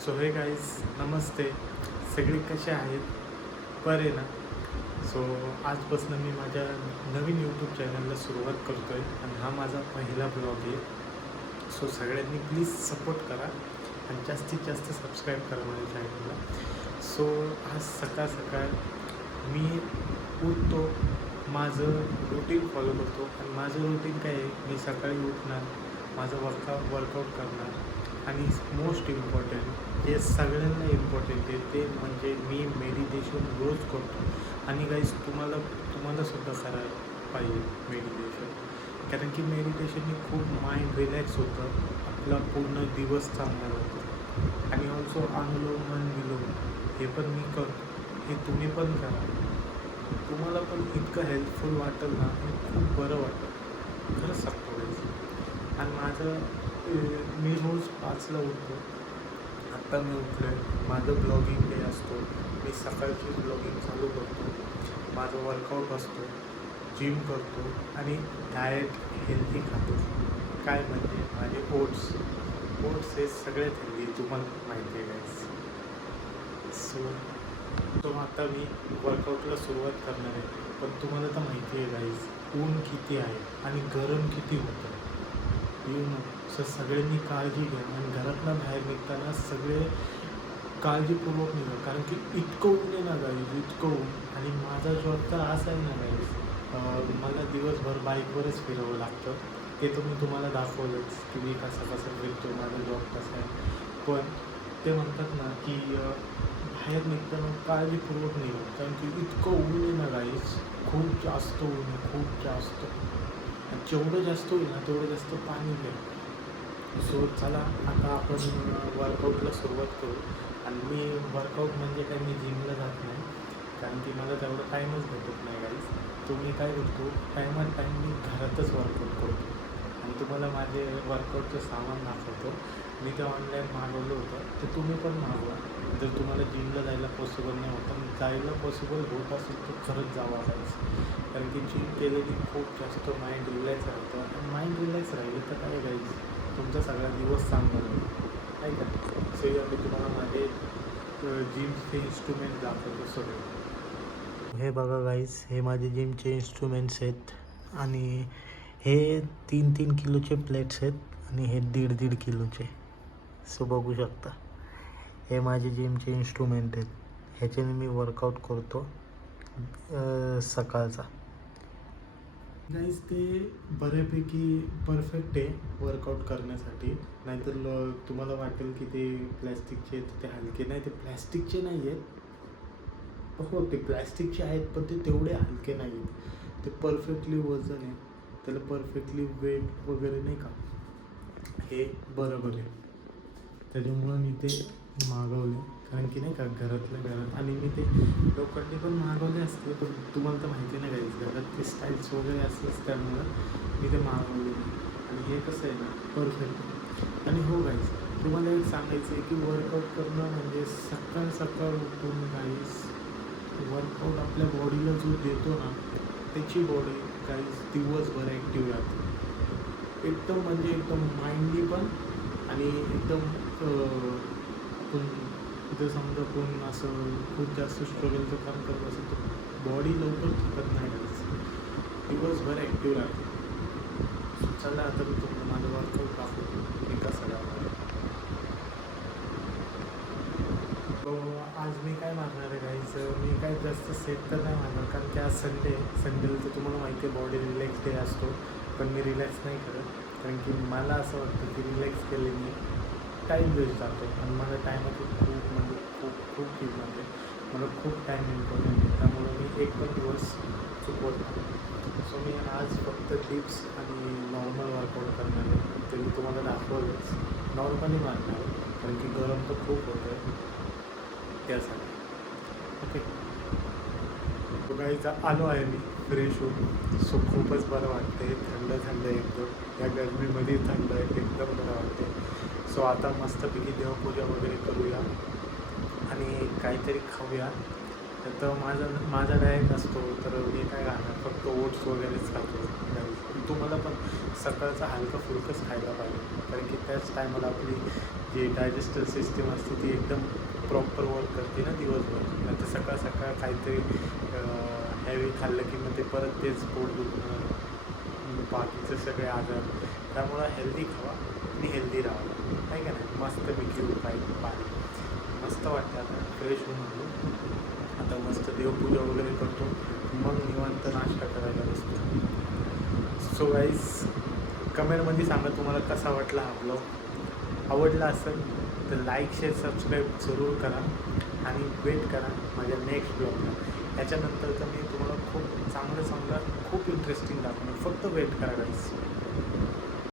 So हे guys नमस्ते. सगळे कसे आहेत? बरे ना? सो आजपासून मी माझ्या नवीन यूट्यूब चॅनलला सुरुवात करतो आहे आणि हा माझा पहिला ब्लॉग आहे. सो सगळ्यांनी प्लीज सपोर्ट करा आणि जास्तीत जास्त सबस्क्राईब करा माझ्या चॅनलला. सो आज सकाळ सकाळ मी उठतो, माझं रुटीन फॉलो करतो आणि माझं रुटीन काय आहे, मी सकाळी उठणार, माझं वर्कआउट करणार आणि मोस्ट इम्पॉर्टंट हे सगळ्यांना इम्पॉर्टंट आहे ते म्हणजे मी मेडिटेशन रोज करतो. आणि गाईज तुम्हाला सुद्धा करायला पाहिजे मेडिटेशन, कारण की मेडिटेशनने खूप माइंड रिलॅक्स होतं, आपला पूर्ण दिवस चांगला जातो. आणि ऑल्सो अनुलोम विलोम हे पण मी करतो, हे तुम्ही पण करा. तुम्हाला पण इतकं हेल्पफुल वाटेल ना, हे खूप बरं वाटेल, खरंच सांगतो गाईज. आणि मी रोज 5ला उठतो. आत्ता मी उठलो आहे, माझं ब्लॉगिंग डे असतो, मी सकाळची ब्लॉगिंग चालू करतो, माझं वर्कआउट असतो, जिम करतो आणि डाएट हेल्दी खातो. काय म्हणजे माझे ओट्स हे सगळ्यात हेल्दी, तुम्हाला माहिती आहे गाईज. सो आता मी वर्कआउटला सुरुवात करणार आहे. पण तुम्हाला तर माहिती आहे गाईज, ऊन किती आहे आणि गरम किती होतं. सो सगळ्यांनी काळजी घ्या आणि घरातनं बाहेर निघताना सगळे काळजीपूर्वक निघा, कारण की इतकं ऊन आहे ना गाईज, इतकं ऊन. आणि माझा जॉब तर असा आहे ना गाईज, मला दिवसभर बाईकवरच फिरावं लागतं. ते तर मी तुम्हाला दाखवलंच की मी कसं फिरतो, माझा जॉब कसा आहे. पण ते म्हणतात ना की बाहेर निघताना काळजीपूर्वक निघा, कारण की इतकं ऊन आहे ना गाईज, खूप जास्त ऊन आहे, खूप जास्त. आणि जेवढं जास्त होईल ना तेवढं जास्त पाणी घ्या. सो चला आता आपण वर्कआउटला सुरुवात करू. आणि मी वर्कआउट म्हणजे काय, मी जिमला जात नाही, कारण की मला तेवढा टाईमच भेटत नाही गाईज. तो मी काय करतो, टाईम मी घरातच वर्कआउट करतो. आणि तुम्हाला माझे वर्कआउटचं सामान दाखवतो. मी ते ऑनलाईन मागवलं होतं, ते तुम्ही पण मागवा. जर तुम्हाला जिमला जायला पॉसिबल नाही होतं, जायला पॉसिबल होत असेल तर खरंच जावा गाईज, कारण की जिम केलेली खूप जास्त माइंड रिलॅक्स राहतं. आणि माइंड रिलॅक्स राहिलं तर काय गाईज, तुमचा सगळा दिवस चांगला जाईल, नाही का. सो मी तुम्हाला माझे जिमचे इन्स्ट्रुमेंट दाखवतो सगळे. हे बघा गाईज, हे माझे जिमचे इन्स्ट्रुमेंट्स आहेत. आणि हे 3-3 किलोचे प्लेट्स आहेत आणि हे 1.5-1.5 किलोचे. सो बघू शकता, हे माझे जिमचे इन्स्ट्रुमेंट आहेत. ह्याच्याने मी वर्कआउट करतो सकाळचा. गाईज ते बऱ्यापैकी परफेक्ट आहे वर्कआउट करण्यासाठी. नाहीतर तुम्हाला वाटेल की ते प्लॅस्टिकचे आहेत, ते हलके नाही, ते प्लॅस्टिकचे नाही आहेत. हो, ते प्लॅस्टिकचे आहेत पण ते तेवढे हलके नाही आहेत. ते परफेक्टली वजन आहे, त्याला परफेक्टली वेट वगैरे नाही का, हे बरोबर आहे. त्याच्यामुळं मी ते मागवले, कारण की नाही का घरातल्या घरात. आणि मी ते लोकांनी पण मागवले असते, पण तुम्हाला तर माहिती नाही गाईज, घरात ते स्टाईल्स वगैरे असलंच, त्यामुळं मी ते मागवले. आणि हे कसं आहे ना, परफेक्ट. आणि हो गाईज, तुम्हाला एक सांगायचं आहे की वर्कआउट करणं म्हणजे सकाळ उठून गाईज वर्कआउट आपल्या बॉडीला जो देतो ना, त्याची बॉडी गाईज दिवसभर ॲक्टिव्ह राहते, एकदम म्हणजे एकदम माइंडली पण. आणि एकदम आपण जर समजा कोण असं खूप जास्त स्ट्रगलचं काम करत असेल तर बॉडी लवकर थकत नाही गाईज, दिवसभर ॲक्टिव्ह राहते. चला आता मी तुम्हाला माझं वर्कआउट दाखवतो मी कसं लावणार आहे. आज मी काय मारणार आहे गाईज, मी काय जास्त सेट तर नाही मारणार, कारण की आज संडेला तर तुम्हाला माहिती आहे बॉडी रिलॅक्स डे असतो. पण मी रिलॅक्स नाही करत, कारण की मला असं वाटतं की रिलॅक्स केल्याने टाईम वेस्ट जातो. आणि मला टायमाची खूप किंमत आहे, मला खूप टाईम इम्पॉर्टंट आहे, त्यामुळं मी एक पण दिवस चुकवत नाही. सो मी आज फक्त डिप्स आणि नॉर्मल वर्कआउट करणार आहे, ते मी तुम्हाला दाखवलंच. नॉर्मली मारणार आहे, कारण की गरम तर खूप होतं आहे त्यासाठी. ओके, गाईज आलो आहे मी फ्रेश होऊन. सो खूपच बरं वाटते, थंड एकदम, या गरमीमध्ये थंड एकदम बरं वाटते. सो आता मस्तपैकी देवपूजा वगैरे करूया आणि काहीतरी खाऊया. तर माझा डाएट असतो, तर मी काय खाणार, फक्त ओट्स वगैरेच खातो. तुम्हाला पण सकाळचं हलकं फुलकंच खायला पाहिजे, कारण की त्याच टायमाला आपली जी डायजेस्टिव्ह सिस्टीम असते ती एकदम प्रॉपर वर्क करते ना दिवसभर. नंतर सकाळ सकाळ काहीतरी हेवी खाल्लं की मग ते परत तेच पोट दुखणं, बाकीचे सगळे आजार. त्यामुळं हेल्दी खावा आणि हेल्दी राहा, नाही का नाही. मस्तपैकी उपाय पाणी मस्त वाटतं. आता फ्रेश होऊन आलो, आता मस्त देवपूजा वगैरे करतो, मग निवांत नाश्ता करायला बसतो. सो गाईज, कमेंटमध्ये सांगा तुम्हाला कसा वाटला हा ब्लॉग. आवडला असेल तर लाईक शेअर सबस्क्राईब जरूर करा आणि वेट करा माझ्या नेक्स्ट ब्लॉगला. याच्यानंतर तर मी तुम्हाला खूप चांगलं खूप इंटरेस्टिंग दाखवणार. फक्त वेट करा गाईज.